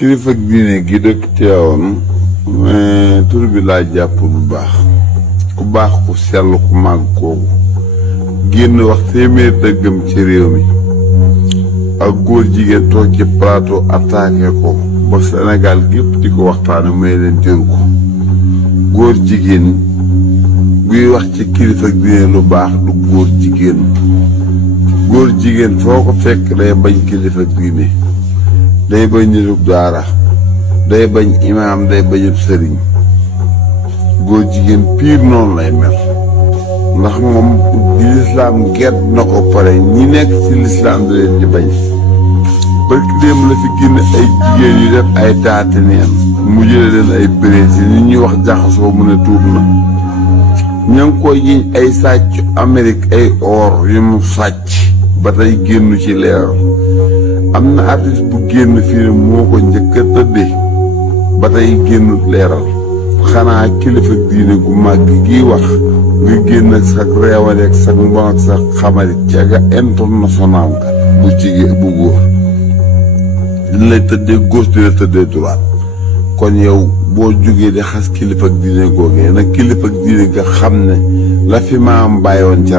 kilifa diine gi dëkk Tiwaawan mais tur bi laa jàpp bu baax ku baax ku sell ku màgg kooku génn wax téeméer dëggam ci réew mi ak góor jigéen toog ci plateau attaqué ko ba Sénégal gépp di ko waxtaane may leen jëru ko góor jigéen buy wax ci kilifa diine lu baax du góor jigéen foo ko fekk day bañ kilifa diine day bañ nitub daara day bañ imaam day bañub sëriñ góor jigéen piir noonu lay mel ndax moom di lislaam gedd na ko pare ñi nekk ci lislaam da leen di bañ barki démb la fi génn ay jigéen yu def ay taati neen mu jële leen ay brésil ni ñuy wax jaxasoo mu ne tuub na ña ngi koy yiñ ay sàcc Amérique ay or yu mu sàcc ba tey génnu ci leeral am na artiste bu génn fii ne moo ko njëkk a tëdde ba tey génnut leeral xanaa kilifa diine gu màgg gi wax nga génn ak sa reewale ak sa mbon ak sa xamari ceega international nga bu jigéen bu góor di lay tëddee gauche di la tëddee droite kon yow boo jógee di xas kilifa diine googee nag kilifa diine nga xam ne la fi maam bàyyoon ca